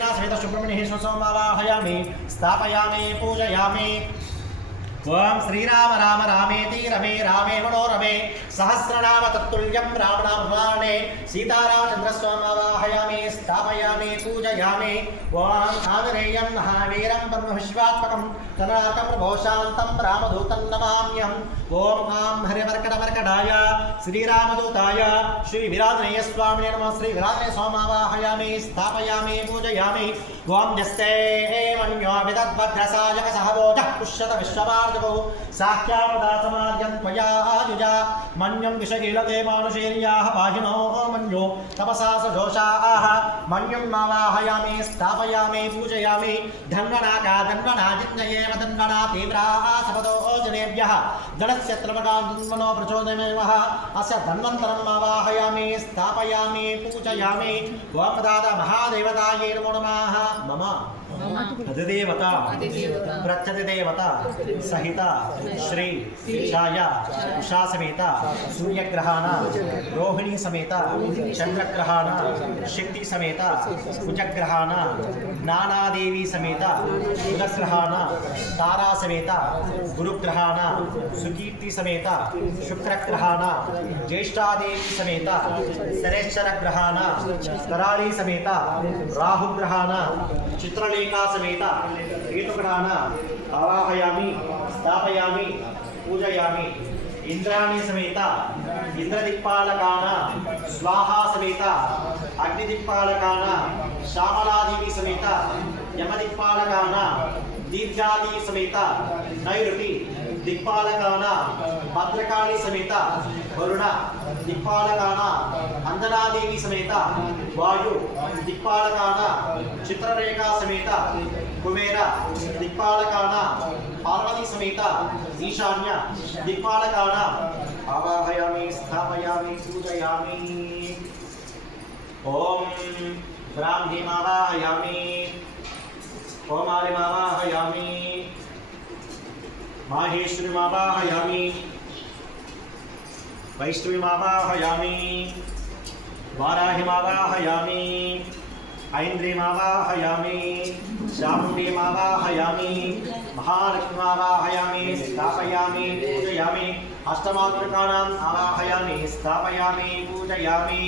సహిత సుబ్రహ్మణ్య సుసోమవాహయామి స్థాపయామి పూజయామి. ఓం శ్రీరామ రామ రామేతి రమే రామే మనోరమే సహస్రనామ తత్తుల్యం రామనామమారణే సీతారామచంద్రస్వామవాహయామి స్థాపయామి పూజయామి. ఓం ఆదిరేయం మహావీరం బ్రహ్మవిశ్వాత్మకం తనరాకం భోషాంతం రామదూతం నమామ్యం ఓం ఆం హరివర్కట श्रीरामदूताय श्रीविराजनेय स्वामिने नमः। श्रीविराजने स्वामावाहयामि, स्थापयामि, पूजयामि। ॐ जस्ते मन्यो विदद्भद्रसायक सहवोजः पुष्यत विश्वमार्जको साख्यामदासमाद्यं त्वयायुजा मन्यं विषकीलते मानुषेर्याः पाहिनो मन्यो। तपसा स दोषा आह। मन्यं मावाहयामि, स्थापयामि, पूजयामि। धन्वनाका धन्वना जिज्ञये मदन्वना तीव्राः सपदो जनेभ्यः गणस्य त्रमणां धन्वनो प्रचोदयमेवः। అస ధన్వంతరం అవాహయామి స్థాపయామి పూజయామి. గోపదాద మహాదేవతాయే నమో నమ. మమ अतिदेवता, प्रत्यतिदेवता, सहिता, श्री, छाया उषा समेता सूर्यग्रहाण रोहिणी समेता चंद्रग्रहाण शक्ति समेता कुजग्रहाण नानादेवी समेता बुधग्रहाण तारा समेता गुरुग्रहाण सुकीर्ति समेता शुक्रग्रहाण ज्येष्ठादेवी समेता शनेश्चरग्रहाण कराली समेता राहुग्रहाण चित्रली చిత్రలేఖా సమేత కేతుగ్రహాణ ఆవాహయామి స్థాపయామి పూజయామి. ఇంద్రాణి సమేత ఇంద్రదిక్పాలకాన స్వాహా సమేత అగ్నిదిక్పాలకాన శ్యామలాదేవి సమేత యమదిక్పాలకాన दीर्घादी समेत नैरुति, दिक्पालकाना, भद्रकाली समेत वरुण, दिक्पालकान अंजनादेवी समेत वायु, दिक्पालकाना, चित्ररेखा समेत कुबेर, दिक्पालकाना, पार्वती समेत ईशान्य, दिक्पालकाना, आवाहयामि, स्थापयामि सूचयामि ओम ब्राह्मी आवाहयामि ఓమారిమావాహయామి మాహేశ్వరిమావాహయామి వైష్ణవిమావాహయామి వారాహిమావాహయామి ఐంద్రీమావాహయామి చాముండీమావాహయామి మహాలక్ష్మీమావాహయామి స్థాపయామి పూజయామి. అష్టమాతృకాణం ఆవాహయామి స్థాపయామి పూజయామి.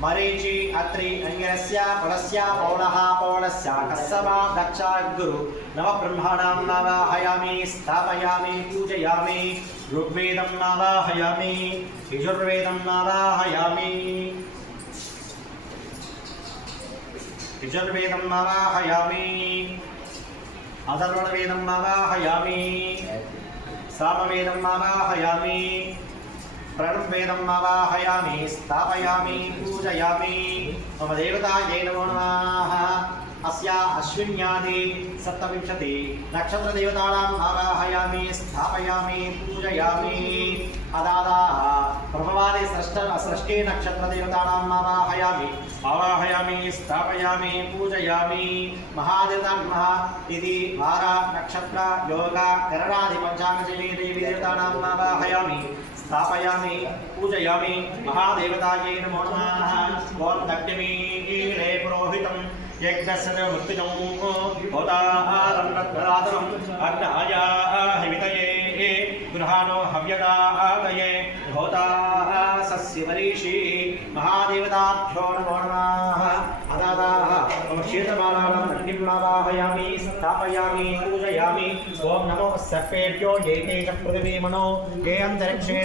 मरीचि अत्रि अङ्गनस्य फलस्य पौनः पौनस्य कस्सवा दक्षा गुरु। नवब्रह्माणां नावाहयामि, स्थापयामि, पूजयामि। ऋग्वेदं नावाहयामि, यजुर्वेदं नावाहयामि। यजुर्वेदं नावाहयामि अथर्वणवेदं नावाहयामि, सामवेदं नावाहयामि। ఆవాహయామి ప్రణవేదం ఆవాహయామి స్థాపయామి పూజయామి మమ దేవతాయై నమో నమః అస్యా అశ్విన్యాది సప్తవింశతి నక్షత్రదేవతానాం ఆవాహయామి స్థాపయామి పూజయామి అదాదా ప్రభవాది సృష్ట సృష్టి నక్షత్రదేవతానాం ఆవాహయామి ఆవాహయామి స్థాపయామి పూజయామి మహాదేవతాన్మః ఇది వార నక్షత్ర యోగ కరణాది పంచాంగజలి దేవి దేవతానాం ఆవాహయామి स्थापयामि, पूजयामि, महादेवतायै नमो नमः। ॐ दक्षिमीले पुरोहितं, यज्ञस्य मृत्युजं भवतारन्नरादरम् अग्नाया हवितये गृहाणो हव्यदातये भवता सस्यवरीषि महादेवताभ्यो नमो नमः। अदादाः। मम शीतबालानां अग्निमावाहयामि स्थापयामि पूजयामि। ओम नमो सर्पेभ्यो ये ते च पृथिवीमनो ये अन्तरिक्षे